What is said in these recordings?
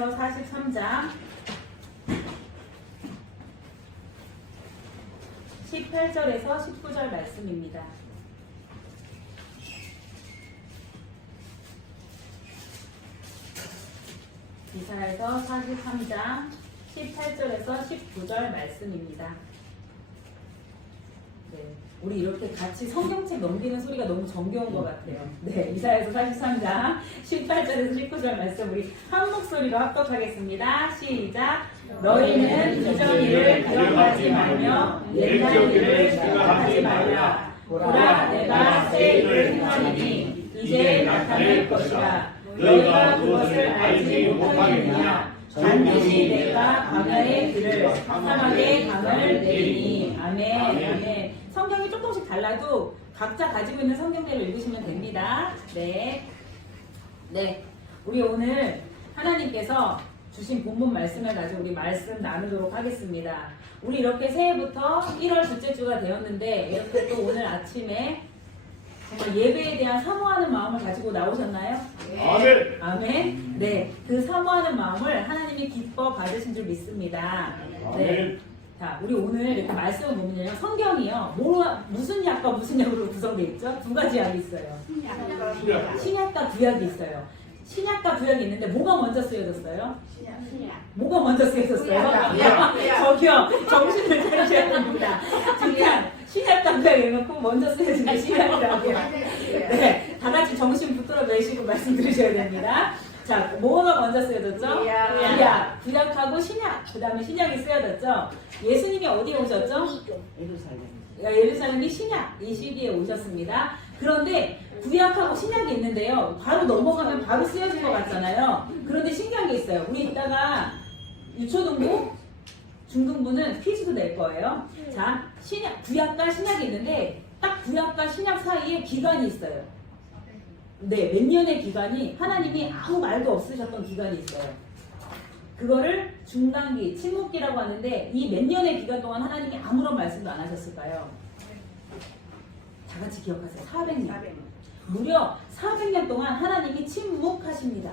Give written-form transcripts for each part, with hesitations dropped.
이사야서 43장 18절에서 19절 말씀입니다. 이사야서 43장 18절에서 19절 말씀입니다. 네, 우리 이렇게 같이 성경책 넘기는 소리가 너무 정겨운 것 같아요. 네, 이사야서 43장 18절에서 19절 말씀 우리 한 목소리로 합독하겠습니다. 시작! 너희는 이전 일을 기억하지 말며 옛날 일을 생각하지 말라. 보라, 내가 새 일을 행하리니 이제 나타낼 것이라. 너희가 그것을 알지 못하겠느냐? 반드시 내가 광야의 길을 사막의 강을 내리니. 아멘. 아멘. 성경이 조금씩 달라도 각자 가지고 있는 성경대로 읽으시면 됩니다. 네. 네. 우리 오늘 하나님께서 주신 본문 말씀을 가지고 우리 말씀 나누도록 하겠습니다. 우리 이렇게 새해부터 1월 둘째 주가 되었는데 이렇게 또 오늘 아침에 정말 예배에 대한 사모하는 마음을 가지고 나오셨나요? 아멘. 아멘. 네, 그 사모하는 마음을 하나님이 기뻐 받으신 줄 믿습니다. 네. 자, 우리 오늘 이렇게 말씀을 보면요, 성경이요, 무슨 약과 무슨 약으로 구성되어 있죠? 두 가지 약이 있어요. 신약과 구약이 있어요. 신약과 구약이 있는데 뭐가 먼저 쓰여졌어요? 뭐가 먼저 쓰여졌어요? 저기요, 정신을 차리셔야 됩니다. 그냥 신약과 구약 해놓고 먼저 쓰여진 게 신약이라고요. 네, 다 같이 정신 붙들어 매시고 말씀 들으셔야 됩니다. 자, 뭐가 먼저 쓰여졌죠? 구약. 구약하고 신약. 그 다음에 신약이 쓰여졌죠? 예수님이 어디에 오셨죠? 예루살렘이 신약 이 시기에 오셨습니다. 그런데 구약하고 신약이 있는데요, 바로 넘어가면 바로 쓰여질 것 같잖아요. 그런데 신기한 게 있어요. 우리 이따가 유초등부, 중등부는 퀴즈도 낼 거예요. 자, 구약과 신약이 있는데 딱 구약과 신약 사이에 기간이 있어요. 네, 몇 년의 기간이 하나님이 아무 말도 없으셨던 기간이 있어요. 그거를 중단기, 침묵기라고 하는데 이 몇 년의 기간 동안 하나님이 아무런 말씀도 안 하셨을까요? 다 같이 기억하세요. 400년. 무려 400년 동안 하나님이 침묵하십니다.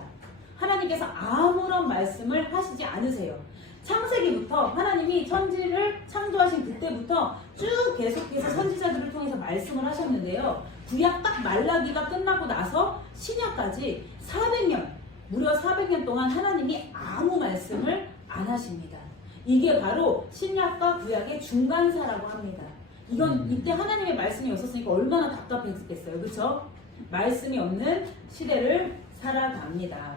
하나님께서 아무런 말씀을 하시지 않으세요. 창세기부터 하나님이 천지를 창조하신 그때부터 쭉 계속해서 선지자들을 통해서 말씀을 하셨는데요. 구약 딱 말라기가 끝나고 나서 신약까지 400년, 무려 400년 동안 하나님이 아무 말씀을 안 하십니다. 이게 바로 신약과 구약의 중간사라고 합니다. 이건 이때 하나님의 말씀이 없었으니까 얼마나 답답했겠어요. 그렇죠? 말씀이 없는 시대를 살아갑니다.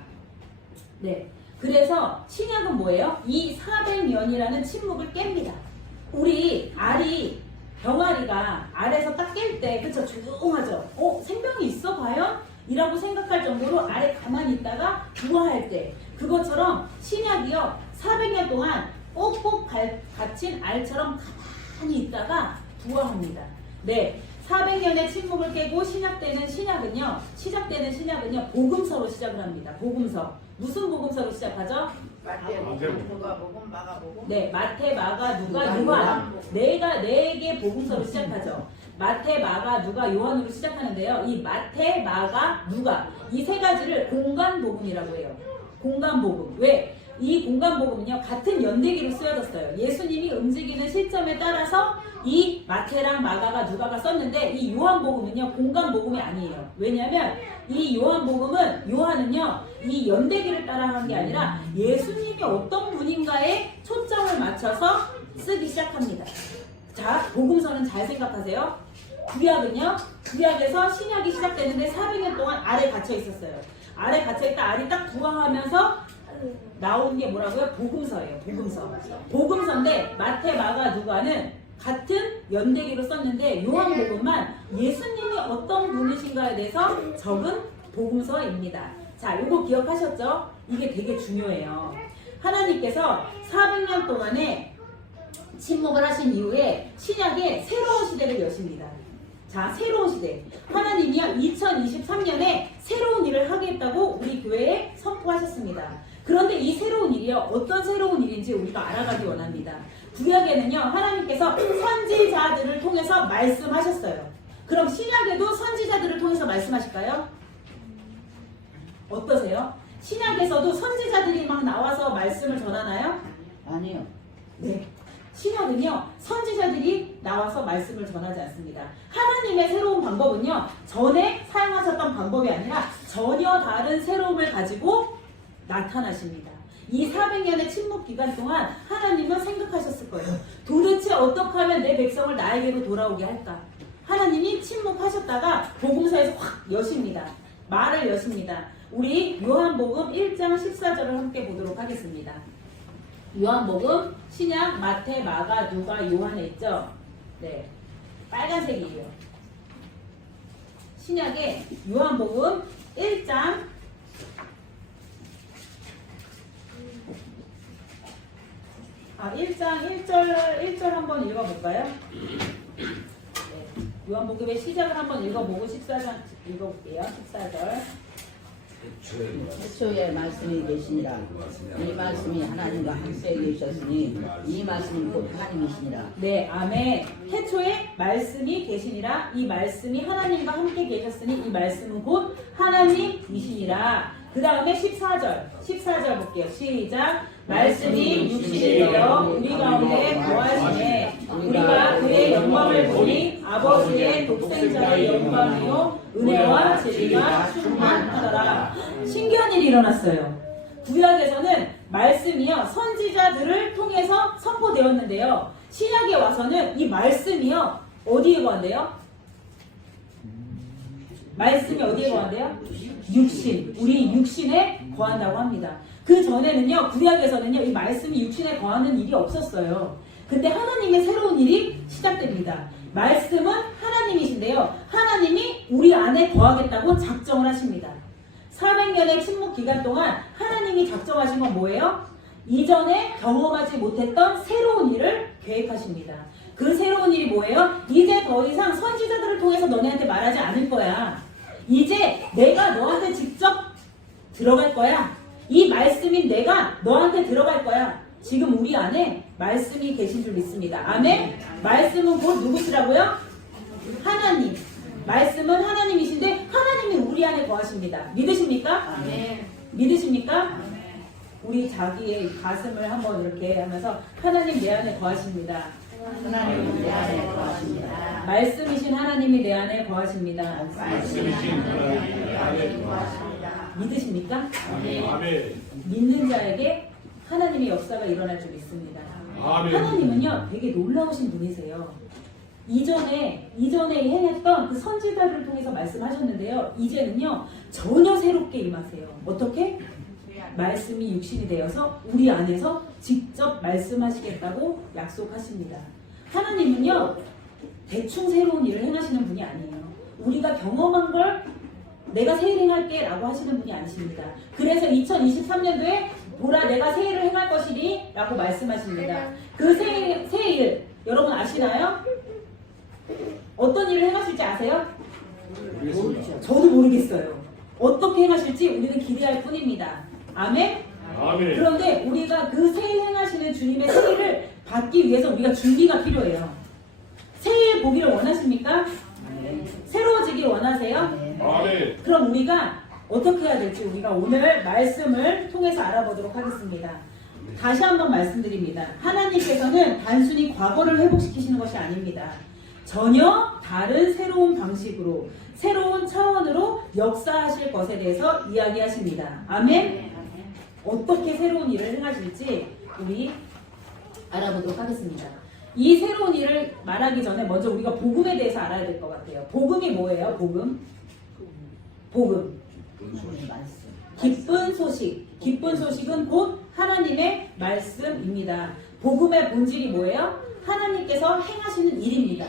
네. 그래서 신약은 뭐예요? 이 400년이라는 침묵을 깹니다. 우리 병아리가 알에서 딱 깰 때, 그쵸? 조용하죠? 생명이 있어? 과연? 이라고 생각할 정도로 알에 가만히 있다가 부화할 때, 그것처럼 신약이요, 400년 동안 꼭꼭 갇힌 알처럼 가만히 있다가 부화합니다. 네. 400년의 침묵을 깨고 시작되는 신약은요, 복음서로 시작을 합니다. 복음서. 무슨 복음서로 시작하죠? 마태복음, 누가복음, 마가복음. 네, 마태, 마가, 누가, 요한. 네 개 복음서로 시작하죠. 마태, 마가, 누가, 요한으로 시작하는데요. 이 마태, 마가, 누가 이 세 가지를 공간복음이라고 해요. 공간복음. 왜? 이 공간복음은요, 같은 연대기로 쓰여졌어요. 예수님이 움직이는 시점에 따라서 이 마태랑 마가가 누가가 썼는데 이 요한복음은요, 공간복음이 아니에요. 왜냐하면 이 요한은요, 이 연대기를 따라한 게 아니라 예수님이 어떤 분인가에 초점을 맞춰서 쓰기 시작합니다. 자, 복음서는 잘 생각하세요. 구약에서 신약이 시작되는데 400년 동안 알에 갇혀 있었어요. 알에 갇혀있다 알이 딱 부화하면서 나온 게 뭐라고요? 복음서예요. 복음서인데 마태, 마가, 누가는 같은 연대기로 썼는데 요한복음만 예수님이 어떤 분이신가에 대해서 적은 복음서입니다. 자, 이거 기억하셨죠? 이게 되게 중요해요. 하나님께서 400년 동안에 침묵을 하신 이후에 신약의 새로운 시대를 여십니다. 자, 새로운 시대. 하나님이요, 2023년에 새로운 일을 하겠다고 우리 교회에 선포하셨습니다. 그런데 이 새로운 일이요, 어떤 새로운 일인지 우리가 알아가기 원합니다. 구약에는요, 하나님께서 선지자들을 통해서 말씀하셨어요. 그럼 신약에도 선지자들을 통해서 말씀하실까요? 어떠세요? 신약에서도 선지자들이 막 나와 말씀을 전하나요? 아니요. 네. 신약은요, 선지자들이 나와서 말씀을 전하지 않습니다. 하나님의 새로운 방법은요, 전에 사용하셨던 방법이 아니라 전혀 다른 새로움을 가지고 나타나십니다. 이 400년의 침묵 기간 동안 하나님은 생각하셨을 거예요. 도대체 어떻게 하면 내 백성을 나에게로 돌아오게 할까? 하나님이 침묵하셨다가 복음서에서 확 여십니다. 말을 여십니다. 우리 요한복음 1장 14절을 함께 보도록 하겠습니다. 요한복음, 신약, 마태, 마가, 누가, 요한에 있죠? 네. 빨간색이에요. 신약의 요한복음 1장 1장 1절 한번 읽어볼까요? 네. 요한복음의 시작을 한번 읽어보고 14장 읽어볼게요. 14절. 태초에 말씀이 계시니라. 이 말씀이 하나님과 함께 계셨으니 이 말씀은 곧 하나님이시니라. 네, 아멘. 태초에 말씀이 계시니라. 이 말씀이 하나님과 함께 계셨으니 이 말씀은 곧 하나님이시니라. 그 다음에 14절 볼게요. 시작. 말씀이 육신이 되어 우리 가운데 거하시네. 우리가 그의 영광을 보니 아버지의 독생자의 영광이요 은혜와 진리가 충만하더라. 신기한 일이 일어났어요. 구약에서는 말씀이요 선지자들을 통해서 선포되었는데요. 신약에 와서는 이 말씀이요 어디에 거한대요? 말씀이 어디에 거한대요? 육신, 우리 육신에 거한다고 합니다. 그 전에는요, 구약에서는요, 이 말씀이 육신에 거하는 일이 없었어요. 근데 하나님의 새로운 일이 시작됩니다. 말씀은 하나님이신데요, 하나님이 우리 안에 거하겠다고 작정을 하십니다. 400년의 침묵 기간 동안 하나님이 작정하신 건 뭐예요? 이전에 경험하지 못했던 새로운 일을 계획하십니다. 그 새로운 일이 뭐예요? 이제 더 이상 선지자들을 통해서 너네한테 말하지 않을 거야. 이제 내가 너한테 직접 들어갈 거야. 이 말씀인 내가 너한테 들어갈 거야. 지금 우리 안에 말씀이 계신 줄 믿습니다. 아멘? 말씀은 곧 누구시라고요? 하나님. 말씀은 하나님이신데 하나님이 우리 안에 거하십니다. 믿으십니까? 아멘. 믿으십니까? 아멘. 우리 자기의 가슴을 한번 이렇게 하면서 하나님 내 안에 거하십니다. 하나님은 내 안에 거하십니다. 말씀이신 하나님이 내 안에 거하십니다. 말씀이신 하나님이 내 안에 거하십니다. 믿으십니까? 아멘. 믿는 자에게 하나님의 역사가 일어날 줄 믿습니다. 아멘. 하나님은요 되게 놀라우신 분이세요. 이전에 행했던 그 선지자들을 통해서 말씀하셨는데요. 이제는요 전혀 새롭게 임하세요. 어떻게? 말씀이 육신이 되어서 우리 안에서 직접 말씀하시겠다고 약속하십니다. 하나님은요 대충 새로운 일을 행하시는 분이 아니에요. 우리가 경험한 걸 내가 새 일 행할게 라고 하시는 분이 아니십니다. 그래서 2023년도에 보라 내가 새 일을 행할 것이니 라고 말씀하십니다. 그 새 일 여러분 아시나요? 어떤 일을 행하실지 아세요? 모르죠. 저도 모르겠어요. 어떻게 행하실지 우리는 기대할 뿐입니다. 아멘? 아멘. 그런데 우리가 그 새 일 행하시는 주님의 새 일을 받기 위해서 우리가 준비가 필요해요. 새 일 보기를 원하십니까? 네. 새로워지길 원하세요? 네. 아멘. 그럼 우리가 어떻게 해야 될지 우리가 오늘 말씀을 통해서 알아보도록 하겠습니다. 다시 한번 말씀드립니다. 하나님께서는 단순히 과거를 회복시키시는 것이 아닙니다. 전혀 다른 새로운 방식으로 새로운 차원으로 역사하실 것에 대해서 이야기하십니다. 아멘? 어떻게 새로운 일을 행하실지 우리 알아보도록 하겠습니다. 이 새로운 일을 말하기 전에 먼저 우리가 복음에 대해서 알아야 될 것 같아요. 복음이 뭐예요? 복음. 하나님의 말씀. 기쁜 소식. 기쁜 소식은 곧 하나님의 말씀입니다. 복음의 본질이 뭐예요? 하나님께서 행하시는 일입니다.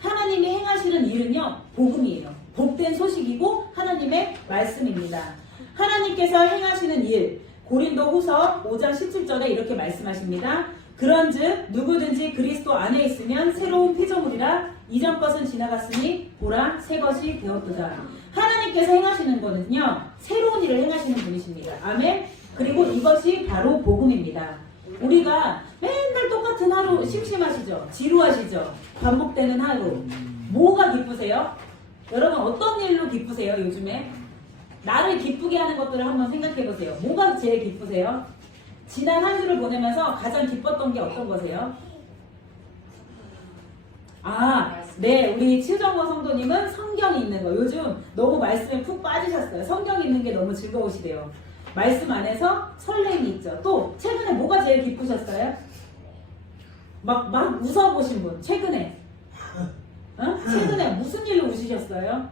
하나님이 행하시는 일은요, 복음이에요. 복된 소식이고 하나님의 말씀입니다. 하나님께서 행하시는 일, 고린도 후서 5장 17절에 이렇게 말씀하십니다. 그런즉 누구든지 그리스도 안에 있으면 새로운 피조물이라 이전 것은 지나갔으니 보라 새 것이 되었도다. 하나님께서 행하시는 거는요 새로운 일을 행하시는 분이십니다. 아멘. 그리고 이것이 바로 복음입니다. 우리가 맨날 똑같은 하루 심심하시죠? 지루하시죠? 반복되는 하루. 뭐가 기쁘세요? 여러분 어떤 일로 기쁘세요 요즘에? 나를 기쁘게 하는 것들을 한번 생각해 보세요. 뭐가 제일 기쁘세요? 지난 한 주를 보내면서 가장 기뻤던 게 어떤 거세요? 네, 우리 최정호 성도님은 성경이 있는 거. 요즘 너무 말씀에 푹 빠지셨어요. 성경이 있는 게 너무 즐거우시대요. 말씀 안에서 설렘이 있죠. 또 최근에 뭐가 제일 기쁘셨어요? 막 웃어보신 분 최근에 최근에 무슨 일로 웃으셨어요?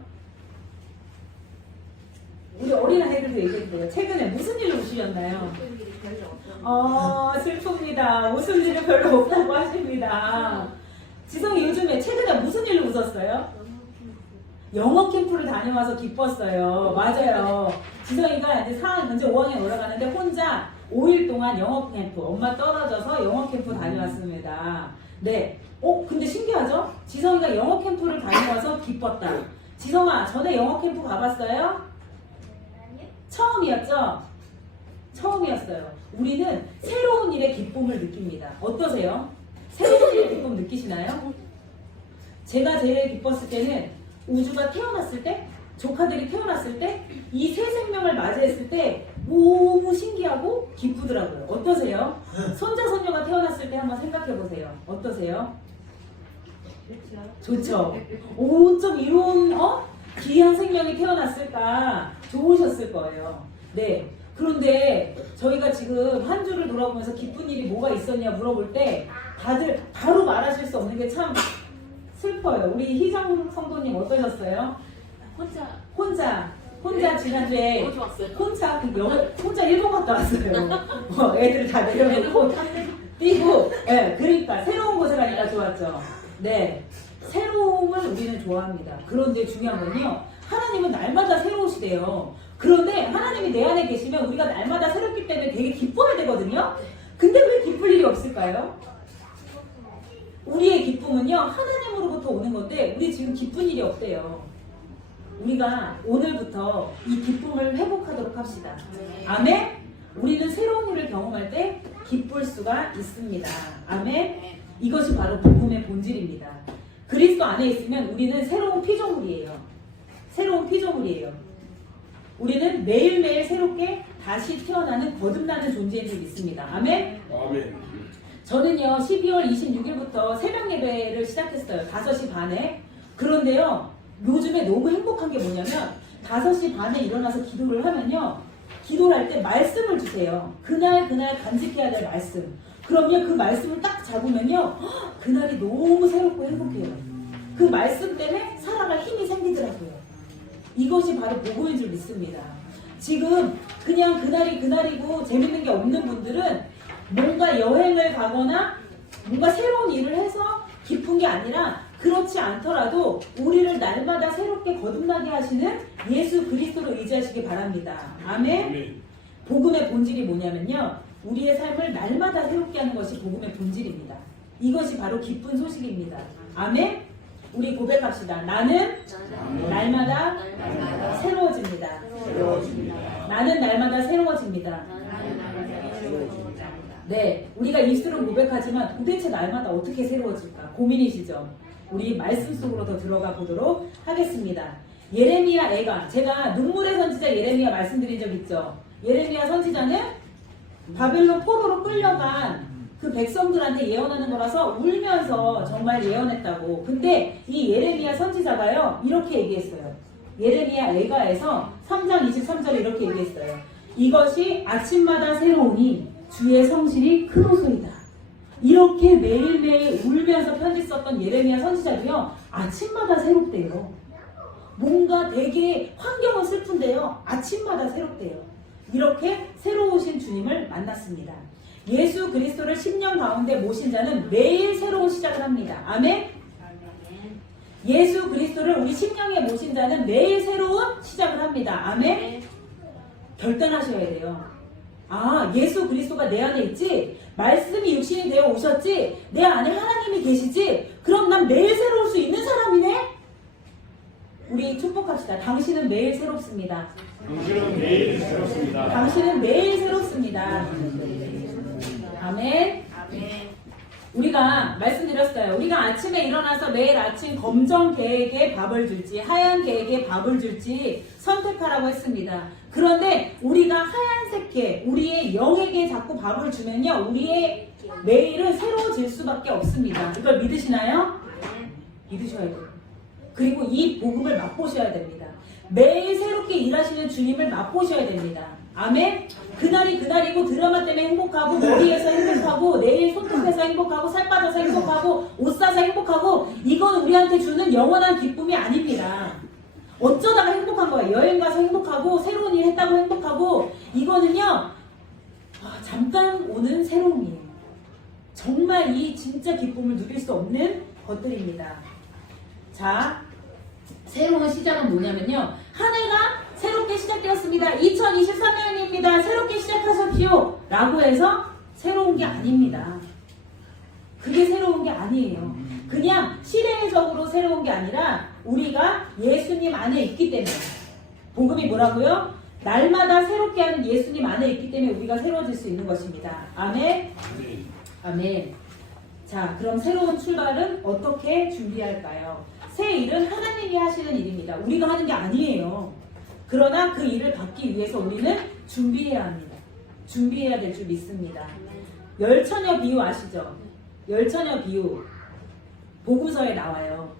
우리 어린아이들도 얘기해주세요. 최근에 무슨 일로 웃으셨나요? 슬픕니다. 웃을 일이 별로 없다고 하십니다. 지성이 요즘에 최근에 무슨 일로 웃었어요? 영어 캠프를 다녀와서 기뻤어요. 맞아요. 지성이가 이제 5학년 올라가는데 혼자 5일 동안 영어 캠프, 엄마 떨어져서 영어 캠프 다녀왔습니다. 네. 근데 신기하죠? 지성이가 영어 캠프를 다녀와서 기뻤다. 지성아, 전에 영어 캠프 가봤어요? 처음이었죠? 처음이었어요. 우리는 새로운 일의 기쁨을 느낍니다. 어떠세요? 새로운 일의 기쁨 느끼시나요? 제가 제일 기뻤을 때는 우주가 태어났을 때, 조카들이 태어났을 때, 이 새 생명을 맞이했을 때 너무 신기하고 기쁘더라고요. 어떠세요? 손자, 손녀가 태어났을 때 한번 생각해 보세요. 어떠세요? 좋죠? 어쩜 이런 귀한 생명이 태어났을까 좋으셨을 거예요. 네. 그런데 저희가 지금 한 주를 돌아보면서 기쁜 일이 뭐가 있었냐 물어볼 때 다들 바로 말하실 수 없는 게 참 슬퍼요. 우리 희정 성도님 어떠셨어요? 혼자 지난주에 혼자 일본 갔다 왔어요. 애들 다 내려놓고 뛰고, 그러니까 새로운 곳에 가니까 좋았죠. 네, 새로움을 우리는 좋아합니다. 그런데 중요한 건요, 하나님은 날마다 새로우시대요. 그런데 하나님이 내 안에 계시면 우리가 날마다 새롭기 때문에 되게 기뻐야 되거든요. 근데 왜 기쁠 일이 없을까요? 우리의 기쁨은요, 하나님으로부터 오는 건데 우리 지금 기쁜 일이 없대요. 우리가 오늘부터 이 기쁨을 회복하도록 합시다. 아멘? 우리는 새로운 일을 경험할 때 기쁠 수가 있습니다. 아멘? 이것이 바로 복음의 본질입니다. 그리스도 안에 있으면 우리는 새로운 피조물이에요. 새로운 피조물이에요. 우리는 매일매일 새롭게 다시 태어나는 거듭나는 존재인 줄 믿습니다. 아멘? 아멘. 저는요 12월 26일부터 새벽 예배를 시작했어요. 5시 반에. 그런데요 요즘에 너무 행복한 게 뭐냐면 5시 반에 일어나서 기도를 하면요, 기도를 할 때 말씀을 주세요. 그날 간직해야 될 말씀. 그러면 그 말씀을 딱 잡으면요, 그날이 너무 새롭고 행복해요. 그 말씀 때문에 살아갈 힘이 생기더라고요. 이것이 바로 복음인 줄 믿습니다. 지금 그냥 그날이고 재밌는 게 없는 분들은 뭔가 여행을 가거나 뭔가 새로운 일을 해서 기쁜 게 아니라, 그렇지 않더라도 우리를 날마다 새롭게 거듭나게 하시는 예수 그리스도를 의지하시기 바랍니다. 아멘? 아멘. 복음의 본질이 뭐냐면요, 우리의 삶을 날마다 새롭게 하는 것이 복음의 본질입니다. 이것이 바로 기쁜 소식입니다. 아멘? 우리 고백합시다. 나는 날마다 새로워집니다. 나는 날마다 새로워집니다. 네, 우리가 입술은 고백하지만 도대체 날마다 어떻게 새로워질까 고민이시죠? 우리 말씀 속으로 더 들어가 보도록 하겠습니다. 예레미야 애가, 제가 눈물의 선지자 예레미야 말씀드린 적 있죠? 예레미야 선지자는 바벨론 포로로 끌려간 그 백성들한테 예언하는 거라서 울면서 정말 예언했다고. 근데 이 예레미야 선지자가요 이렇게 얘기했어요. 예레미야 애가에서 3장 23절에 이렇게 얘기했어요. 이것이 아침마다 새로우니 주의 성실이 크도소이다. 이렇게 매일매일 울면서 편지 썼던 예레미야 선지자도요, 아침마다 새롭대요. 뭔가 되게 환경은 슬픈데요, 아침마다 새롭대요. 이렇게 새로우신 주님을 만났습니다. 예수 그리스도를 10년 가운데 모신 자는 매일 새로운 시작을 합니다. 아멘? 예수 그리스도를 우리 10년에 모신 자는 매일 새로운 시작을 합니다. 아멘? 결단하셔야 돼요. 예수 그리스도가 내 안에 있지? 말씀이 육신이 되어 오셨지? 내 안에 하나님이 계시지? 그럼 난 매일 새로울 수 있는 사람이네? 우리 축복합시다. 당신은 매일 새롭습니다. 당신은 매일 새롭습니다. 당신은 매일 새롭습니다. 아멘. 우리가 말씀드렸어요. 우리가 아침에 일어나서 매일 아침 검정 개에게 밥을 줄지 하얀 개에게 밥을 줄지 선택하라고 했습니다. 그런데 우리가 하얀색계, 우리의 영에게 자꾸 밥을 주면요, 우리의 매일은 새로워질 수밖에 없습니다. 이걸 믿으시나요? 믿으셔야 돼요. 그리고 이 복음을 맛보셔야 됩니다. 매일 새롭게 일하시는 주님을 맛보셔야 됩니다. 아멘? 그날이 그날이고 드라마 때문에 행복하고 머리에서 행복하고 내일 손톱에서 행복하고 살 빠져서 행복하고 옷 사서 행복하고 이건 우리한테 주는 영원한 기쁨이 아닙니다. 어쩌다가 행복한 거예요. 여행 가서 행복하고 새로운 일 했다고 행복하고 이거는요 잠깐 오는 새로움이에요. 정말 이 진짜 기쁨을 누릴 수 없는 것들입니다. 자, 새로운 시작은 뭐냐면요, 한 해가 새롭게 시작되었습니다. 2023년입니다. 새롭게 시작하십시오. 라고 해서 새로운 게 아닙니다. 그게 새로운 게 아니에요. 그냥 시대적으로 새로운 게 아니라 우리가 예수님 안에 있기 때문에. 복음이 뭐라고요? 날마다 새롭게 하는 예수님 안에 있기 때문에 우리가 새로워질 수 있는 것입니다. 아멘. 아멘. 자, 그럼 새로운 출발은 어떻게 준비할까요? 새 일은 하나님이 하시는 일입니다. 우리가 하는 게 아니에요. 그러나 그 일을 받기 위해서 우리는 준비해야 합니다. 준비해야 될 줄 믿습니다. 열처녀 비유 아시죠? 열처녀 비유 복음서에 나와요.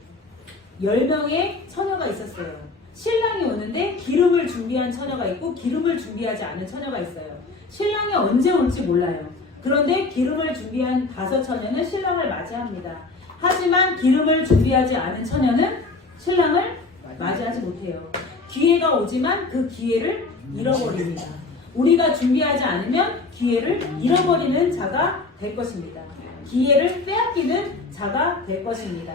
10명의 처녀가 있었어요. 신랑이 오는데 기름을 준비한 처녀가 있고 기름을 준비하지 않은 처녀가 있어요. 신랑이 언제 올지 몰라요. 그런데 기름을 준비한 5처녀는 신랑을 맞이합니다. 하지만 기름을 준비하지 않은 처녀는 신랑을 맞이하지 못해요. 기회가 오지만 그 기회를 잃어버립니다. 우리가 준비하지 않으면 기회를 잃어버리는 자가 될 것입니다. 기회를 빼앗기는 자가 될 것입니다.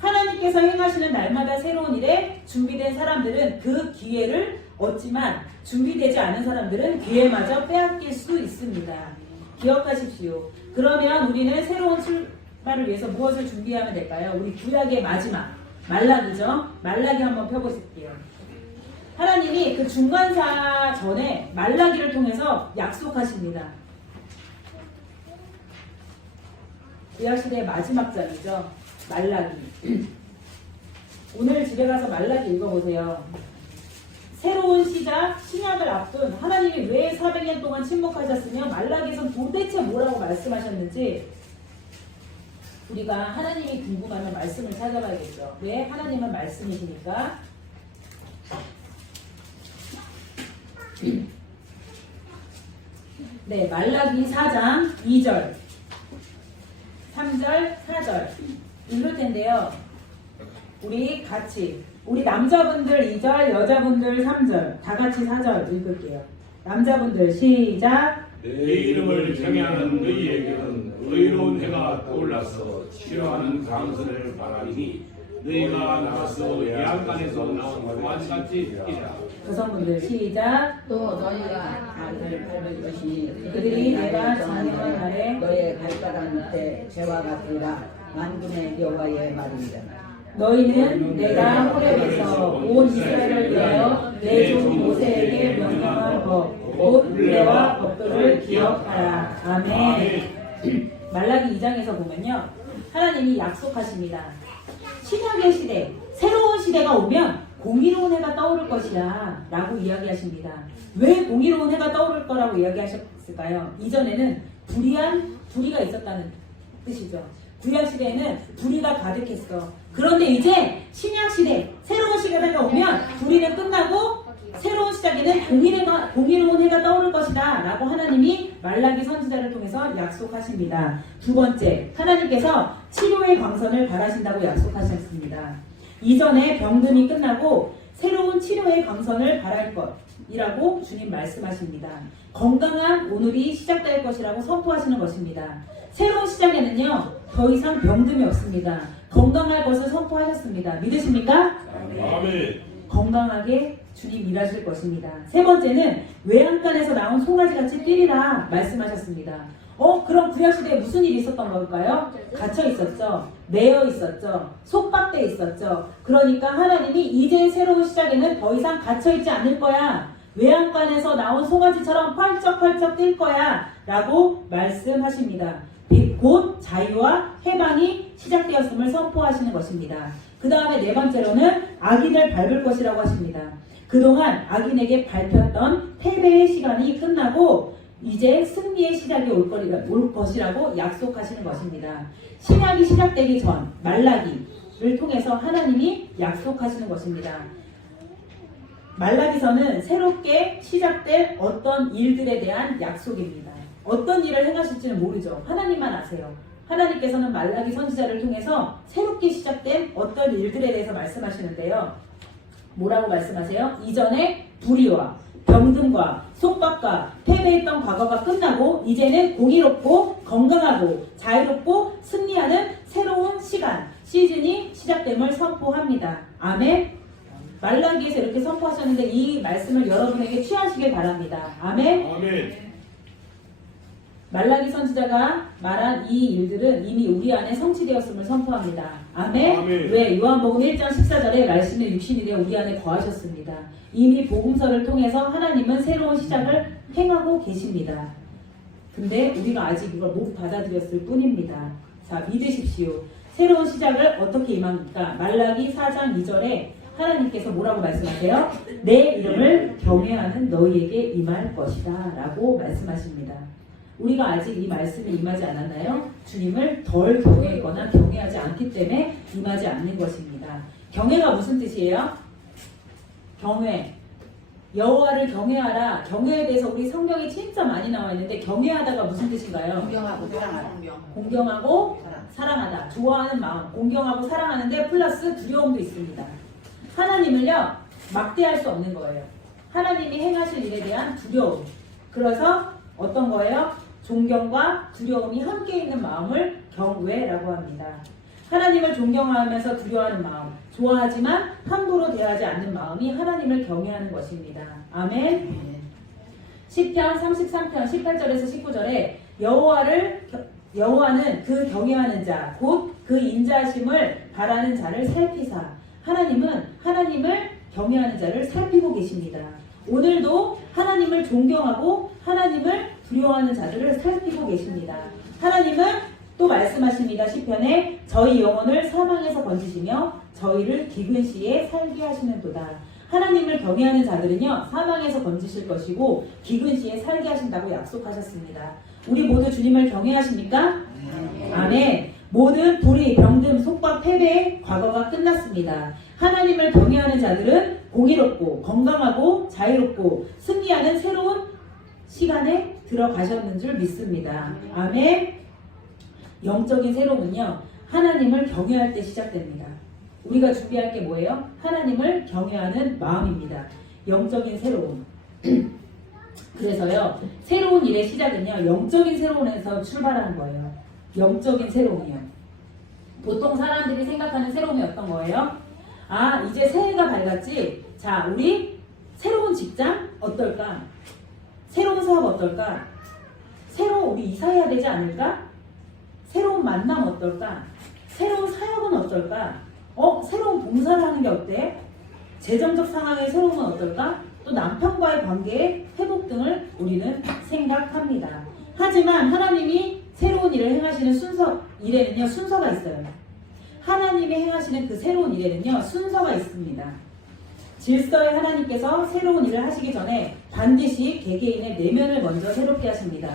하나님께서 행하시는 날마다 새로운 일에 준비된 사람들은 그 기회를 얻지만 준비되지 않은 사람들은 기회마저 빼앗길 수 있습니다. 기억하십시오. 그러면 우리는 새로운 출발을 위해서 무엇을 준비하면 될까요? 우리 구약의 마지막 말라기죠. 말라기 한번 펴보실게요. 하나님이 그 중간사 전에 말라기를 통해서 약속하십니다. 구약시대의 마지막 장이죠. 말라기. 오늘 집에 가서 말라기 읽어보세요. 새로운 시작, 신약을 앞둔 하나님이 왜 400년 동안 침묵하셨으며 말라기에서 도대체 뭐라고 말씀하셨는지 우리가 하나님이 궁금하면 말씀을 찾아봐야겠죠. 왜? 하나님은 말씀이시니까. 네, 말라기 4장 2절 3절 4절 읽을 텐데요. 우리 같이 우리 남자분들 2절 여자분들 3절 다 같이 4절 읽을게요. 남자분들 시작. 내 이름을 경외하는 너희에게는 의로운 해가 떠올라서 치료하는 강선을 바라니 너희가 나가서 양간에서 나온 송아지같이 이라. 여성분들 시작. 또 너희가 아들 뽑을 것이니 그들이 내가 정하는 날에 너의 발바닥 밑에 재와 같으라. 만군의 여호와의 말이니라. 너희는 내가 호렙에서 온 이스라엘을 위하여 내 종 모세에게 명령한 법 곧 율례와 법도를 기억하라. 아멘. 말라기 2장에서 보면요, 하나님이 약속하십니다. 신약의 시대, 새로운 시대가 오면 공의로운 해가 떠오를 것이야 라고 이야기하십니다. 왜 공의로운 해가 떠오를 거라고 이야기하셨을까요? 이전에는 불의가 있었다는 뜻이죠. 구약시대에는 불의가 가득했어. 그런데 이제 신약시대, 새로운 시대가 오면 불의는 끝나고 새로운 시작에는 공의로운 해가 떠오를 것이다 라고 하나님이 말라기 선지자를 통해서 약속하십니다. 두 번째, 하나님께서 치료의 광선을 바라신다고 약속하셨습니다. 이전에 병든이 끝나고 새로운 치료의 광선을 바랄 것이라고 주님 말씀하십니다. 건강한 오늘이 시작될 것이라고 선포하시는 것입니다. 새로운 시작에는요, 더 이상 병듦이 없습니다. 건강할 것을 선포하셨습니다. 믿으십니까? 아멘. 건강하게 주님 일하실 것입니다. 세 번째는 외양간에서 나온 송아지같이 뛰리라 말씀하셨습니다. 그럼 구약시대에 무슨 일이 있었던 걸까요? 갇혀 있었죠. 매여 있었죠. 속박돼 있었죠. 그러니까 하나님이 이제 새로운 시작에는 더 이상 갇혀 있지 않을 거야. 외양간에서 나온 송아지처럼 펄쩍펄쩍 뛸 거야 라고 말씀하십니다. 곧 자유와 해방이 시작되었음을 선포하시는 것입니다. 그 다음에 네 번째로는 악인을 밟을 것이라고 하십니다. 그동안 악인에게 밟혔던 패배의 시간이 끝나고 이제 승리의 시작이 올 것이라고 약속하시는 것입니다. 신약이 시작되기 전 말라기를 통해서 하나님이 약속하시는 것입니다. 말라기서는 새롭게 시작될 어떤 일들에 대한 약속입니다. 어떤 일을 행하실지는 모르죠. 하나님만 아세요. 하나님께서는 말라기 선지자를 통해서 새롭게 시작된 어떤 일들에 대해서 말씀하시는데요. 뭐라고 말씀하세요? 이전에 불의와 병든과 속박과 패배했던 과거가 끝나고 이제는 공의롭고 건강하고 자유롭고 승리하는 새로운 시즌이 시작됨을 선포합니다. 아멘. 말라기에서 이렇게 선포하셨는데 이 말씀을 여러분에게 취하시길 바랍니다. 아멘. 아멘. 말라기 선지자가 말한 이 일들은 이미 우리 안에 성취되었음을 선포합니다. 아멘. 아멘. 왜? 요한복음 1장 14절에 말씀이 육신이 되어 우리 안에 거하셨습니다. 이미 복음서를 통해서 하나님은 새로운 시작을 행하고 계십니다. 근데 우리가 아직 이걸 못 받아들였을 뿐입니다. 자, 믿으십시오. 새로운 시작을 어떻게 임합니까? 말라기 4장 2절에 하나님께서 뭐라고 말씀하세요? 내 이름을 경외하는 너희에게 임할 것이다 라고 말씀하십니다. 우리가 아직 이 말씀에 임하지 않았나요? 주님을 덜 경외했거나 경외하지 않기 때문에 임하지 않는 것입니다. 경외가 무슨 뜻이에요? 경외. 여호와를 경외하라. 경외에 대해서 우리 성경에 진짜 많이 나와 있는데 경외하다가 무슨 뜻인가요? 공경하고 사랑하라. 공경하고 사랑하다. 좋아하는 마음. 공경하고 사랑하는데 플러스 두려움도 있습니다. 하나님을요 막대할 수 없는 거예요. 하나님이 행하실 일에 대한 두려움. 그래서 어떤 거예요? 존경과 두려움이 함께 있는 마음을 경외라고 합니다. 하나님을 존경하면서 두려워하는 마음, 좋아하지만 함부로 대하지 않는 마음이 하나님을 경외하는 것입니다. 아멘. 시편 33편 18절에서 19절에 여호와는 그 경외하는 자, 곧 그 인자하심을 바라는 자를 살피사. 하나님은 하나님을 경외하는 자를 살피고 계십니다. 오늘도 하나님을 존경하고 하나님을 두려워하는 자들을 살피고 계십니다. 하나님은 또 말씀하십니다. 시편에 저희 영혼을 사망에서 건지시며 저희를 기근 시에 살게 하시는도다. 하나님을 경외하는 자들은요 사망에서 건지실 것이고 기근 시에 살게 하신다고 약속하셨습니다. 우리 모두 주님을 경외하십니까? 아멘. 모든 불의, 병듦, 속박, 패배의 과거가 끝났습니다. 하나님을 경외하는 자들은 공의롭고 건강하고 자유롭고 승리하는 새로운 시간에 들어가셨는 줄 믿습니다. 아멘. 영적인 새로움은요 하나님을 경외할 때 시작됩니다. 우리가 준비할 게 뭐예요? 하나님을 경외하는 마음입니다. 영적인 새로움. 그래서요 새로운 일의 시작은요 영적인 새로움에서 출발하는 거예요. 영적인 새로움이요. 보통 사람들이 생각하는 새로움이 어떤 거예요? 아 이제 새해가 밝았지. 자 우리 새로운 직장 어떨까? 새로운 사업 어떨까? 새로 우리 이사해야 되지 않을까? 새로운 만남 어떨까? 새로운 사역은 어떨까? 새로운 봉사를 하는 게 어때? 재정적 상황의 새로움은 어떨까? 또 남편과의 관계의 회복 등을 우리는 생각합니다. 하지만 하나님이 새로운 일을 행하시는 일에는요 순서가 있어요. 하나님이 행하시는 그 새로운 일에는요 순서가 있습니다. 질서의 하나님께서 새로운 일을 하시기 전에 반드시 개개인의 내면을 먼저 새롭게 하십니다.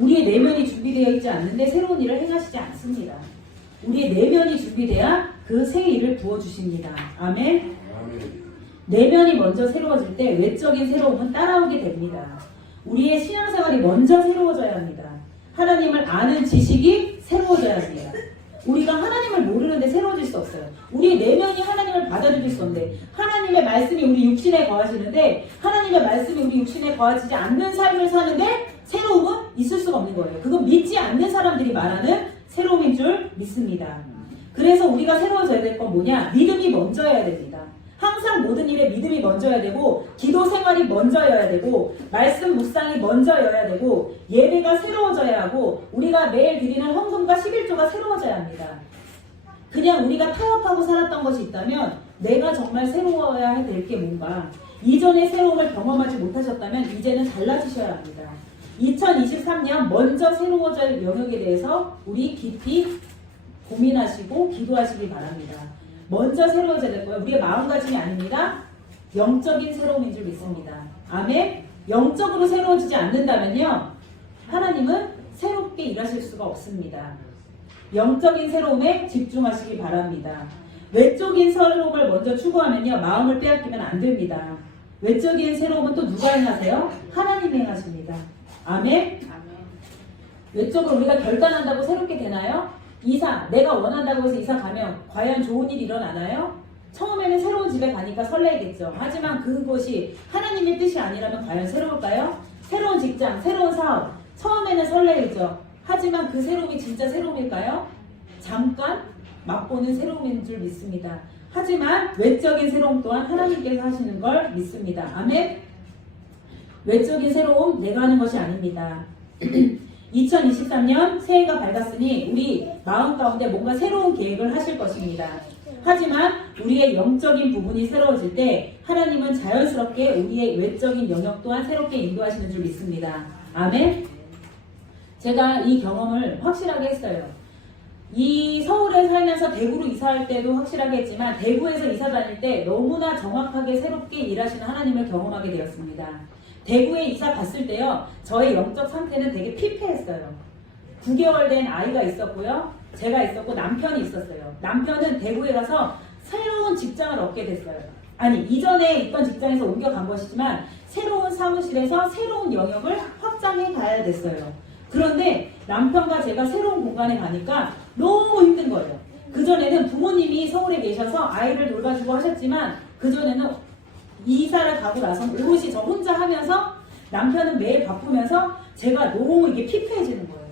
우리의 내면이 준비되어 있지 않는데 새로운 일을 행하시지 않습니다. 우리의 내면이 준비돼야 그 새 일을 부어주십니다. 아멘. 내면이 먼저 새로워질 때 외적인 새로움은 따라오게 됩니다. 우리의 신앙생활이 먼저 새로워져야 합니다. 하나님을 아는 지식이 새로워져야 합니다. 우리가 하나님을 모르는데 새로워질 수 없어요. 우리 내면이 하나님을 받아들일 수 없는데 하나님의 말씀이 우리 육신에 거하시는데 하나님의 말씀이 우리 육신에 거하지 않는 삶을 사는데 새로움은 있을 수가 없는 거예요. 그건 믿지 않는 사람들이 말하는 새로움인 줄 믿습니다. 그래서 우리가 새로워져야 될 건 뭐냐? 믿음이 먼저여야 됩니다. 항상 모든 일에 믿음이 먼저여야 되고 기도 생활이 먼저여야 되고 말씀 묵상이 먼저여야 되고 예배가 새로워져야 하고 우리가 매일 드리는 헌금과 11조가 새로워져야 합니다. 그냥 우리가 타협하고 살았던 것이 있다면 내가 정말 새로워야 될 게 뭔가 이전의 새로움을 경험하지 못하셨다면 이제는 달라지셔야 합니다. 2023년 먼저 새로워질 영역에 대해서 우리 깊이 고민하시고 기도하시기 바랍니다. 먼저 새로워져야 될 거예요. 우리의 마음가짐이 아닙니다. 영적인 새로움인 줄 믿습니다. 아멘. 영적으로 새로워지지 않는다면요, 하나님은 새롭게 일하실 수가 없습니다. 영적인 새로움에 집중하시기 바랍니다. 외적인 새로움을 먼저 추구하면요, 마음을 빼앗기면 안 됩니다. 외적인 새로움은 또 누가 행하세요? 하나님이 행하십니다. 아멘. 외적으로 우리가 결단한다고 새롭게 되나요? 이사, 내가 원한다고 해서 이사 가면 과연 좋은 일이 일어나나요? 처음에는 새로운 집에 가니까 설레겠죠. 하지만 그것이 하나님의 뜻이 아니라면 과연 새로울까요? 새로운 직장, 새로운 사업, 처음에는 설레죠. 하지만 그 새로움이 진짜 새로움일까요? 잠깐 맛보는 새로움인 줄 믿습니다. 하지만 외적인 새로움 또한 하나님께서 하시는 걸 믿습니다. 아멘. 외적인 새로움 내가 하는 것이 아닙니다. 2023년 새해가 밝았으니 우리 마음 가운데 뭔가 새로운 계획을 하실 것입니다. 하지만 우리의 영적인 부분이 새로워질 때 하나님은 자연스럽게 우리의 외적인 영역 또한 새롭게 인도하시는 줄 믿습니다. 아멘. 제가 이 경험을 확실하게 했어요. 이 서울에 살면서 대구로 이사할 때도 확실하게 했지만 대구에서 이사 다닐 때 너무나 정확하게 새롭게 일하시는 하나님을 경험하게 되었습니다. 대구에 이사 갔을 때요, 저의 영적 상태는 되게 피폐했어요. 9개월 된 아이가 있었고요, 제가 있었고 남편이 있었어요. 남편은 대구에 가서 새로운 직장을 얻게 됐어요. 아니, 이전에 있던 직장에서 옮겨간 것이지만 새로운 사무실에서 새로운 영역을 확장해 가야 됐어요. 그런데 남편과 제가 새로운 공간에 가니까 너무 힘든 거예요. 그전에는 부모님이 서울에 계셔서 아이를 돌봐주고 하셨지만 그전에는 이사를 가고 나서 오롯이 저 혼자 하면서 남편은 매일 바쁘면서 제가 너무 이게 피폐해지는 거예요.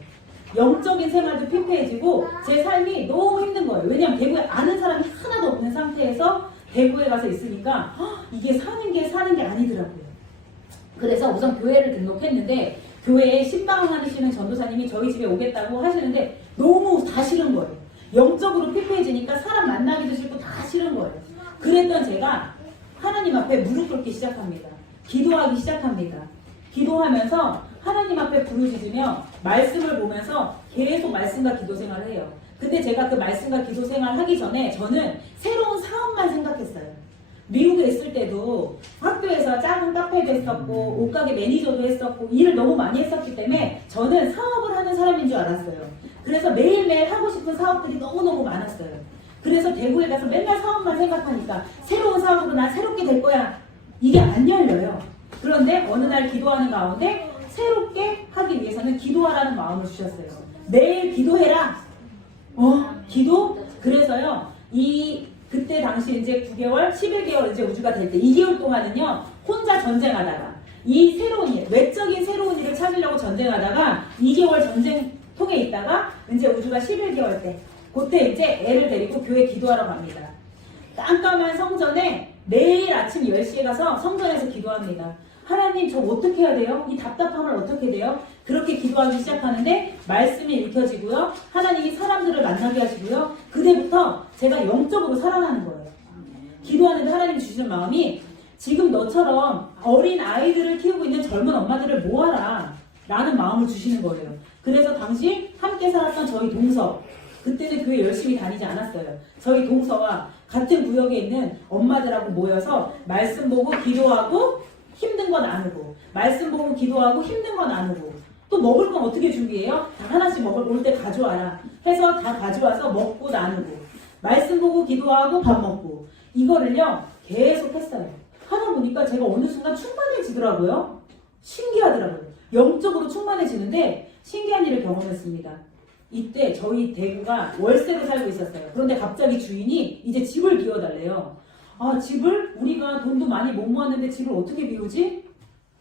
영적인 생활도 피폐해지고 제 삶이 너무 힘든 거예요. 왜냐하면 대구에 아는 사람이 하나도 없는 상태에서 대구에 가서 있으니까 이게 사는 게 아니더라고요. 그래서 우선 교회를 등록했는데 교회에 신방하시는 전도사님이 저희 집에 오겠다고 하시는데 너무 다 싫은 거예요. 영적으로 피폐해지니까 사람 만나기도 싫고 다 싫은 거예요. 그랬던 제가 하나님 앞에 무릎 꿇기 시작합니다. 기도하기 시작합니다. 기도하면서 하나님 앞에 부르짖으며 말씀을 보면서 계속 말씀과 기도 생활을 해요. 근데 제가 그 말씀과 기도 생활 하기 전에 저는 새로운 사업만 생각했어요. 미국에 있을 때도 학교에서 작은 카페도 했었고 옷가게 매니저도 했었고 일을 너무 많이 했었기 때문에 저는 사업을 하는 사람인 줄 알았어요. 그래서 매일매일 하고 싶은 사업들이 너무너무 많았어요. 그래서 대구에 가서 맨날 사업만 생각하니까 새로운 사업으로 나 새롭게 될 거야. 이게 안 열려요. 그런데 어느 날 기도하는 가운데 새롭게 하기 위해서는 기도하라는 마음을 주셨어요. 매일 기도해라. 기도? 그래서요. 그때 당시 이제 9개월, 11개월 이제 우주가 될 때 2개월 동안은요. 혼자 전쟁하다가 이 새로운 일, 외적인 새로운 일을 찾으려고 전쟁하다가 2개월 전쟁통에 있다가 이제 우주가 11개월 때 그때 이제 애를 데리고 교회 기도하러 갑니다. 깜깜한 성전에 매일 아침 10시에 가서 성전에서 기도합니다. 하나님 저 어떻게 해야 돼요? 이 답답함을 어떻게 돼요? 그렇게 기도하기 시작하는데 말씀이 읽혀지고요. 하나님이 사람들을 만나게 하시고요. 그때부터 제가 영적으로 살아나는 거예요. 기도하는데 하나님이 주시는 마음이 지금 너처럼 어린 아이들을 키우고 있는 젊은 엄마들을 모아라 라는 마음을 주시는 거예요. 그래서 당시 함께 살았던 저희 동서, 그때는 교회 열심히 다니지 않았어요. 저희 동서와 같은 구역에 있는 엄마들하고 모여서 말씀 보고 기도하고 힘든 거 나누고, 말씀 보고 기도하고 힘든 거 나누고, 또 먹을 건 어떻게 준비해요? 다 하나씩 올 때 가져와라 해서 다 가져와서 먹고 나누고, 말씀 보고 기도하고 밥 먹고, 이거를요 계속 했어요. 하다 보니까 제가 어느 순간 충만해지더라고요. 신기하더라고요. 영적으로 충만해지는데 신기한 일을 경험했습니다. 이때 저희 대구가 월세로 살고 있었어요. 그런데 갑자기 주인이 이제 집을 비워달래요. 집을 우리가 돈도 많이 못 모았는데 집을 어떻게 비우지?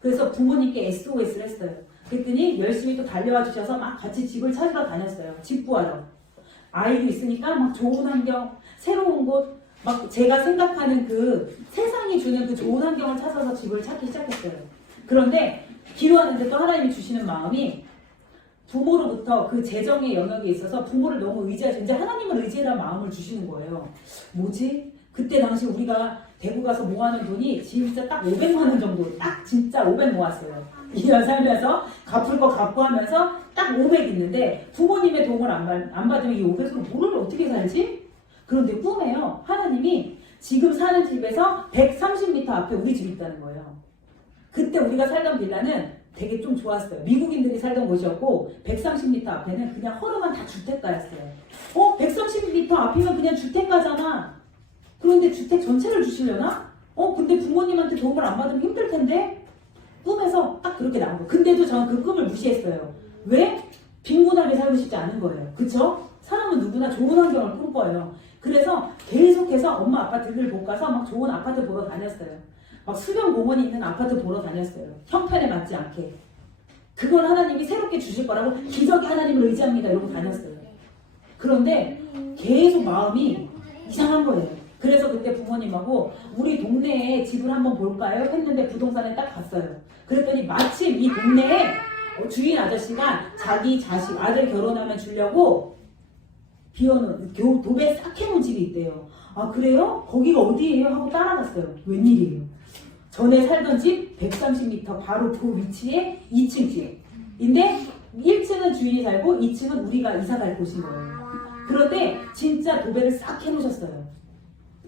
그래서 부모님께 SOS를 했어요. 그랬더니 열심히 또 달려와 주셔서 막 같이 집을 찾으러 다녔어요. 집 구하러. 아이도 있으니까 막 좋은 환경, 새로운 곳, 막 제가 생각하는 그 세상이 주는 그 좋은 환경을 찾아서 집을 찾기 시작했어요. 그런데 기도하는데 또 하나님이 주시는 마음이 부모로부터 그 재정의 영역에 있어서 부모를 너무 의지하지, 이제 하나님을 의지해라 마음을 주시는 거예요. 뭐지? 그때 당시 우리가 대구 가서 모아놓은 돈이 진짜 딱 500만 원 정도, 딱 진짜 500 모았어요. 2년 살면서 갚을 거 갚고 하면서 딱 500 있는데 부모님의 도움을 안 받으면 이 500으로 뭐를 어떻게 살지? 그런데 꿈에요. 하나님이 지금 사는 집에서 130m 앞에 우리 집이 있다는 거예요. 그때 우리가 살던 빌라는 되게 좀 좋았어요. 미국인들이 살던 곳이었고 130m 앞에는 그냥 허름한 다 주택가였어요. 130m 앞이면 그냥 주택가잖아. 그런데 주택 전체를 주시려나? 근데 부모님한테 도움을 안 받으면 힘들 텐데? 꿈에서 딱 그렇게 나온 거예요. 근데도 저는 그 꿈을 무시했어요. 왜? 빈곤하게 살고 싶지 않은 거예요. 그쵸? 사람은 누구나 좋은 환경을 꿈꿔요. 그래서 계속해서 엄마 아빠들을 못 가서 막 좋은 아파트 보러 다녔어요. 막 수변 공원이 있는 아파트 보러 다녔어요. 형편에 맞지 않게. 그걸 하나님이 새롭게 주실 거라고 기적이 하나님을 의지합니다. 이러고 다녔어요. 그런데 계속 마음이 이상한 거예요. 그래서 그때 부모님하고 우리 동네에 집을 한번 볼까요? 했는데 부동산에 딱 갔어요. 그랬더니 마침 이 동네에 주인 아저씨가 자기 자식 아들 결혼하면 주려고 비워놓은 도배 싹 해놓은 집이 있대요. 아 그래요? 거기가 어디예요? 하고 따라갔어요. 웬일이에요? 전에 살던 집 130m 바로 그 위치에 2층 집인데 1층은 주인이 살고 2층은 우리가 이사 갈 곳인 거예요. 그런데 진짜 도배를 싹 해놓으셨어요.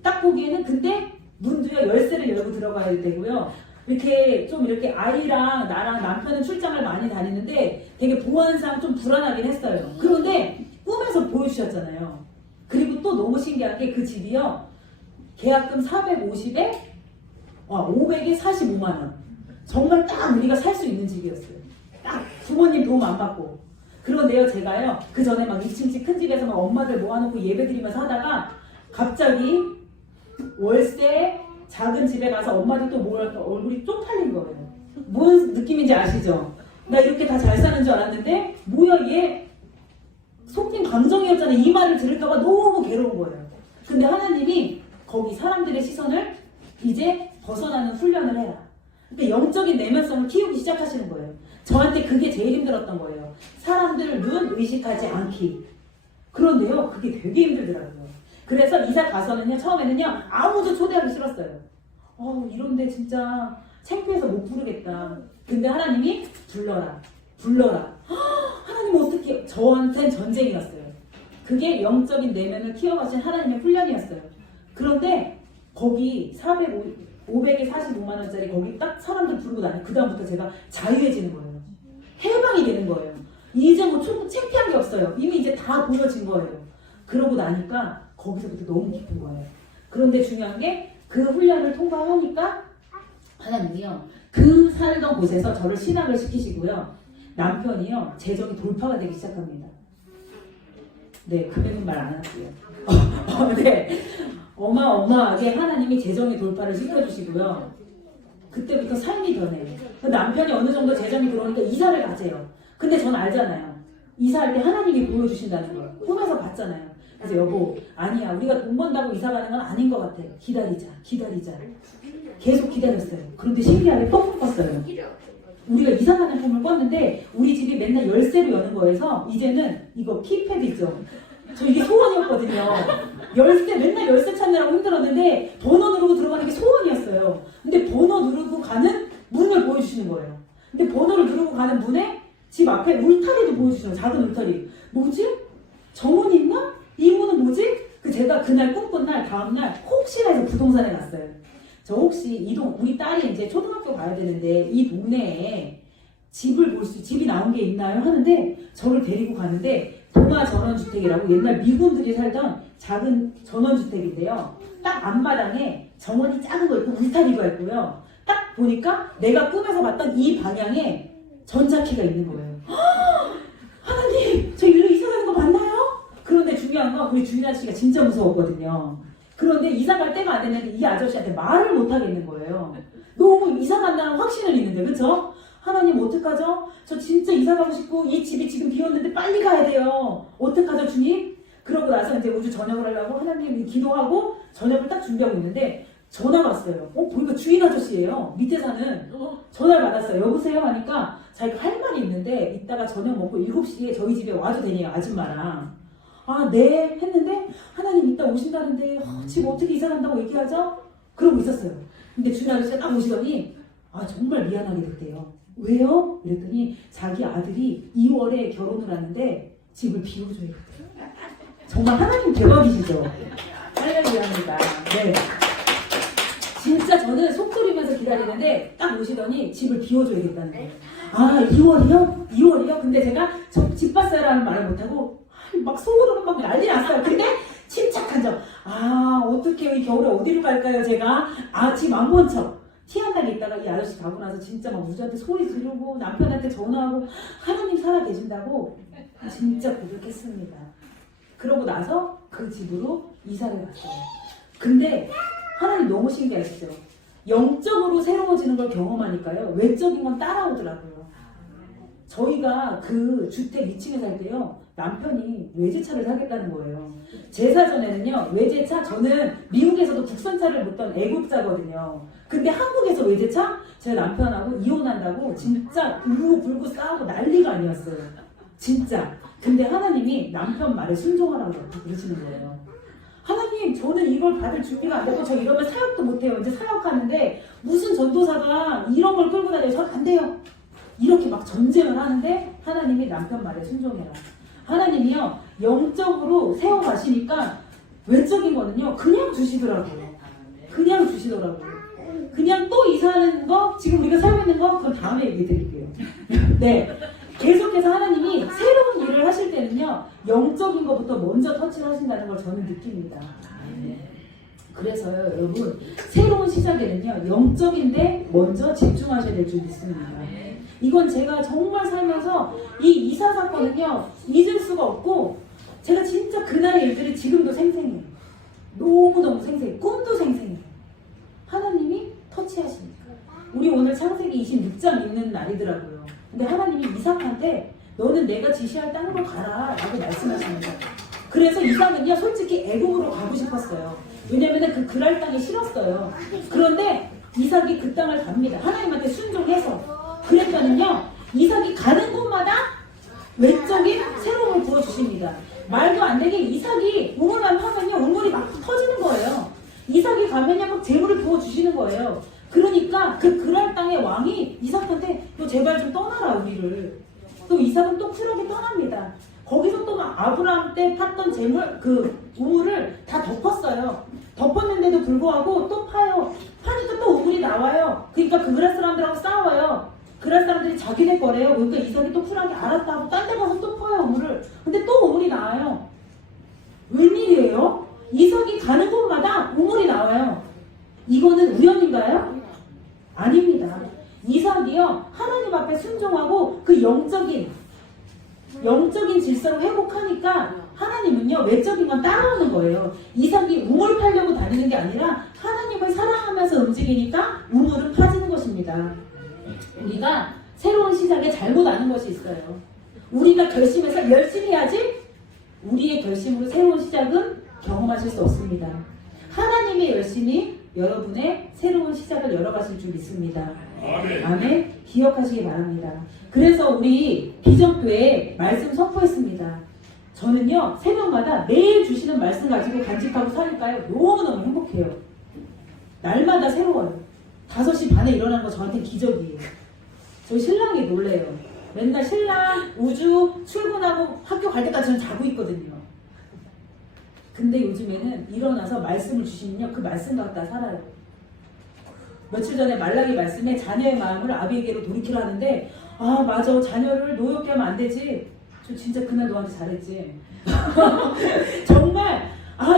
딱 보기에는 근데 문도요 열쇠를 열고 들어가야 되고요. 이렇게 좀 이렇게 아이랑 나랑 남편은 출장을 많이 다니는데 되게 보안상 좀 불안하긴 했어요. 그런데 꿈에서 보여주셨잖아요. 그리고 또 너무 신기한 게 그 집이요. 계약금 450에 500에 45만 원. 정말 딱 우리가 살 수 있는 집이었어요. 딱 부모님 도움 안 받고. 그런데요 제가요 그 전에 막 2층 집 큰 집에서 막 엄마들 모아놓고 예배드리면서 하다가 갑자기 월세 작은 집에 가서 엄마들도 모여서 얼굴이 쪽팔린 거예요. 뭔 느낌인지 아시죠? 나 이렇게 다 잘 사는 줄 알았는데 뭐야 얘 속된 감정이었잖아. 이 말을 들을까봐 너무 괴로운 거예요. 근데 하나님이 거기 사람들의 시선을 이제 벗어나는 훈련을 해라. 그러니까 영적인 내면성을 키우기 시작하시는 거예요. 저한테 그게 제일 힘들었던 거예요. 사람들 눈 의식하지 않기. 그런데요 그게 되게 힘들더라고요. 그래서 이사 가서는요 처음에는요 아무도 초대하기 싫었어요. 이런데 진짜 창피해서 못 부르겠다. 근데 하나님이 불러라. 하나님 어떻게 저한테는 전쟁이었어요. 그게 영적인 내면을 키워가신 하나님의 훈련이었어요. 그런데 거기 500에 45만 원짜리 거기 딱 사람들 부르고 나니 그 다음부터 제가 자유해지는 거예요. 해방이 되는 거예요. 이제 뭐 창피한 게 없어요. 이미 이제 다 보여진 거예요. 그러고 나니까 거기서부터 너무 기쁜 거예요. 그런데 중요한 게 그 훈련을 통과하니까 하나님이요 그 살던 곳에서 저를 신학을 시키시고요. 남편이요 재정이 돌파가 되기 시작합니다. 네, 금액은 말 안 할게요. 네, 어마어마하게 하나님이 재정의 돌파를 시켜주시고요. 그때부터 삶이 변해요. 남편이 어느 정도 재정이 들어오니까 이사를 가세요. 근데 전 알잖아요. 이사할 때 하나님이 보여주신다는 걸 꿈에서 봤잖아요. 그래서 여보 아니야 우리가 돈 번다고 이사 가는 건 아닌 것 같아. 기다리자. 계속 기다렸어요. 그런데 신기하게 뻥뻥 껐어요. 우리가 이사 가는 꿈을 꿨는데 우리 집이 맨날 열쇠로 여는 거여서 이제는 이거 키패드 있죠. 저 이게 소원이었거든요. 맨날 열쇠 찾느라고 힘들었는데 번호 누르고 들어가는 게 소원이었어요. 근데 번호 누르고 가는 문을 보여주시는 거예요. 근데 번호를 누르고 가는 문에 집 앞에 울타리도 보여주시는 거예요. 작은 울타리. 뭐지? 정원이 있나? 이 문은 뭐지? 제가 그날 꿈꾼 날 다음날 혹시나 해서 부동산에 갔어요. 저 혹시 우리 딸이 이제 초등학교 가야 되는데 이 동네에 집이 나온 게 있나요? 하는데 저를 데리고 가는데 동아 전원주택이라고 옛날 미군들이 살던 작은 전원주택인데요. 딱 앞마당에 정원이 작은 거 있고 울타리가 있고요. 딱 보니까 내가 꿈에서 봤던 이 방향에 전자키가 있는 거예요. 하나님 저 일로 이사 가는 거 맞나요? 그런데 중요한 건 우리 주인 아저씨가 진짜 무서웠거든요. 그런데 이사 갈 때가 안 됐는데 이 아저씨한테 말을 못 하겠는 거예요. 너무 이사 간다는 확신은 있는데 그쵸? 하나님 어떡하죠? 저 진짜 이사 가고 싶고 이 집이 지금 비었는데 빨리 가야 돼요. 어떡하죠 주님? 그러고 나서 이제 우주 저녁을 하려고 하나님 기도하고 저녁을 딱 준비하고 있는데 전화가 왔어요. 보니까 주인 아저씨예요. 밑에 사는 전화를 받았어요. 여보세요? 하니까 자기가 할 말이 있는데 이따가 저녁 먹고 7시에 저희 집에 와도 되냐요 아줌마랑. 아, 네 했는데 하나님 이따 오신다는데 지금 어떻게 이사 간다고 얘기하죠? 그러고 있었어요. 근데 주인 아저씨가 딱 오시더니 정말 미안하게 됐대요. 왜요? 그랬더니 자기 아들이 2월에 결혼을 하는데 집을 비워줘야 돼요. 정말 하나님 대박이시죠? 할렐루야입니다. 네. 진짜 저는 속 졸이면서 기다리는데 딱 오시더니 집을 비워줘야겠다는 거예요. 아 2월이요? 2월이요? 근데 제가 집 봤어요라는 말을 못하고 막 속으로는 막 난리 났어요. 근데 침착한 점. 아 어떻게 이 겨울에 어디로 갈까요 제가? 아 집 안 본 척. 티 한 달 있다가 이 아저씨 가고 나서 진짜 막 우주한테 소리 지르고 남편한테 전화하고 하나님 살아 계신다고 진짜 고백했습니다. 그러고 나서 그 집으로 이사를 갔어요. 근데 하나님 너무 신기하시죠? 영적으로 새로워지는 걸 경험하니까요. 외적인 건 따라오더라고요. 저희가 그 주택 2층에 살 때요. 남편이 외제차를 사겠다는 거예요. 제 사전에는요. 외제차 저는 미국에서도 국산차를 묻던 애국자거든요. 근데 한국에서 외제차? 제 남편하고 이혼한다고 진짜 울고불고 싸우고 난리가 아니었어요. 진짜. 근데 하나님이 남편 말에 순종하라고 그러시는 거예요. 하나님 저는 이걸 받을 준비가 안 되고 저 이러면 사역도 못해요. 이제 사역하는데 무슨 전도사가 이런 걸 끌고 다녀요. 저 안 돼요. 이렇게 막 전쟁을 하는데 하나님이 남편 말에 순종해라. 하나님이요 영적으로 세워가시니까 외적인 거는요 그냥 주시더라고요. 그냥 주시더라고요. 그냥 또 이사하는 거 지금 우리가 살고 있는 거 그건 다음에 얘기 드릴게요. 네. 계속해서 하나님이 새로운 일을 하실 때는요 영적인 것부터 먼저 터치를 하신다는 걸 저는 느낍니다. 그래서요 여러분 새로운 시작에는요 영적인데 먼저 집중하셔야 될 줄 믿습니다. 이건 제가 정말 살면서 이 이사 사건은요 잊을 수가 없고 제가 진짜 그날의 일들이 지금도 생생해요. 너무너무 생생해요. 꿈도 생생해요. 하나님이 터치하시니까. 우리 오늘 창세기 26장 읽는 날이더라고요. 근데 하나님이 이삭한테 너는 내가 지시할 땅으로 가라 라고 말씀하십니다. 그래서 이삭은요 솔직히 애국으로 가고 싶었어요. 왜냐면 그 그랄 땅이 싫었어요. 그런데 이삭이 그 땅을 갑니다. 하나님한테 순종해서. 그랬더니요 이삭이 가는 곳마다 외적인 새로움을 부어주십니다. 말도 안 되게 이삭이 우물만 파면요 우물이 막 터지는 거예요. 이삭이 가면요 막 재물을 부어주시는 거예요. 그러니까 그 그랄 땅의 왕이 이삭한테 너 제발 좀 떠나라 우리를. 또 이삭은 또 쿨하게 떠납니다. 거기서 또 막 아브라함 때 팠던 재물 그 우물을 다 덮었어요. 덮었는데도 불구하고 또 파요. 파니까 또 우물이 나와요. 그러니까 그 그랄 사람들하고 싸워요. 그랄 사람들이 자기네 거래요. 그러니까 이삭이 또 쿨하게 알았다 하고 딴 데 가서 또 퍼요 우물을. 근데 또 우물이 나와요. 웬일이에요? 이삭이 가는 곳마다 우물이 나와요. 이거는 우연인가요? 아닙니다. 이삭이요 하나님 앞에 순종하고 그 영적인 질서를 회복하니까 하나님은요 외적인 건 따라오는 거예요. 이삭이 우물 파려고 다니는 게 아니라 하나님을 사랑하면서 움직이니까 우물은 파지는 것입니다. 우리가 새로운 시작에 잘못 아는 것이 있어요. 우리가 결심해서 열심히 해야지 우리의 결심으로 새로운 시작은 경험하실 수 없습니다. 하나님의 열심히 여러분의 새로운 시작을 열어가실 줄 믿습니다. 아멘. 아멘. 기억하시기 바랍니다. 그래서 우리 비전교회에 말씀 선포했습니다. 저는요 새벽마다 매일 주시는 말씀 가지고 간직하고 사니까요 너무너무 행복해요. 날마다 새로워요. 5시 반에 일어나는 거 저한테 기적이에요. 저희 신랑이 놀래요. 맨날 신랑 우주 출근하고 학교 갈 때까지 저는 자고 있거든요. 근데 요즘에는 일어나서 말씀을 주시면요 그 말씀 갖다 살아요. 며칠 전에 말라기 말씀에 자녀의 마음을 아비에게로 돌이키라 하는데 아 맞아 자녀를 노엽게 하면 안 되지. 저 진짜 그날 너한테 잘했지. 정말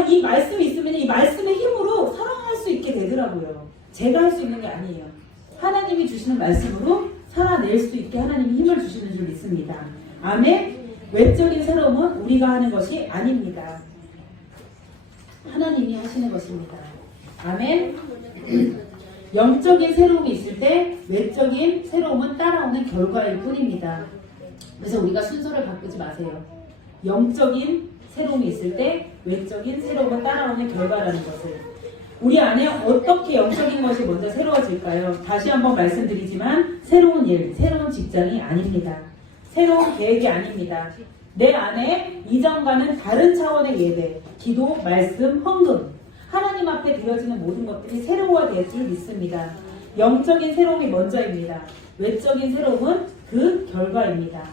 이 말씀이 있으면 이 말씀의 힘으로 사랑할 수 있게 되더라고요. 제가 할 수 있는 게 아니에요. 하나님이 주시는 말씀으로 살아낼 수 있게 하나님이 힘을 주시는 줄 믿습니다. 아멘. 외적인 새로움은 우리가 하는 것이 아닙니다. 하나님이 하시는 것입니다. 아멘. 영적인 새로움이 있을 때 외적인 새로움은 따라오는 결과일 뿐입니다. 그래서 우리가 순서를 바꾸지 마세요. 영적인 새로움이 있을 때 외적인 새로움은 따라오는 결과라는 것을. 우리 안에 어떻게 영적인 것이 먼저 새로워질까요? 다시 한번 말씀드리지만 새로운 일, 새로운 직장이 아닙니다. 새로운 계획이 아닙니다. 내 안에 이전과는 다른 차원의 예배, 기도, 말씀, 헌금, 하나님 앞에 드려지는 모든 것들이 새로워질 줄 믿습니다. 영적인 새로움이 먼저입니다. 외적인 새로움은 그 결과입니다.